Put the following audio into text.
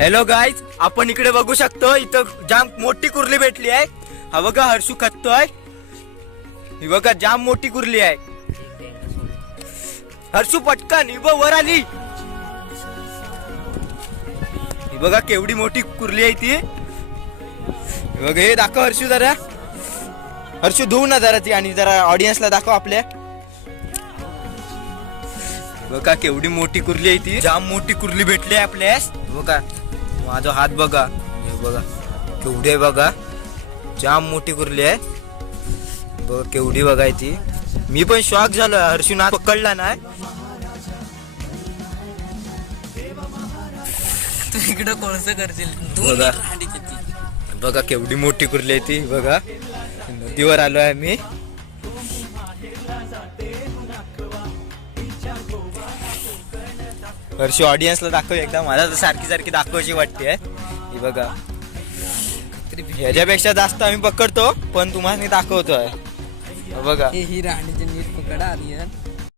Hello guys आपण इकडे बघू शकतो इथं जाम मोठी कुर्ली भेटली आहे. हा बघा हर्षू खतोय. ही बघा जाम मोठी कुर्ली आहे. हर्षू पटकन ही बघ वर आली. ही बघा केवढी मोठी कुर्ली आहे ती. बघा हे दाखव हर्षू जरा. हर्षू धुवू ना जरा ती आणि जरा ऑडियन्सला दाखव आपल्या. बघा केवढी मोठी कुर्ली आहे ती. जाम मोठी कुर्ली भेटली आहे आपल्यास बघा. माझा हात बघा. हे बघा. केवढी बघा. जाम मोठी कुर्ली आहे. बघ केवढी बघाय ती. मी पण शॉक झालो हर्षू नाथ पकडला नाही. तू इकडं कोळसं करशील. तू बघा. बघा केवढी मोठी कुर्ली आहे ती. बघा. नदीवर आलो आहे मी वर्षी ऑडियन्सला दाखव एकदा. मला तर सारखी सारखी दाखवायची वाटते ही. बघा. ह्याच्यापेक्षा जास्त आम्ही पकडतो पण तुम्हाला दाखवतोय. बघा. ही राणीचे नीट पकडा आली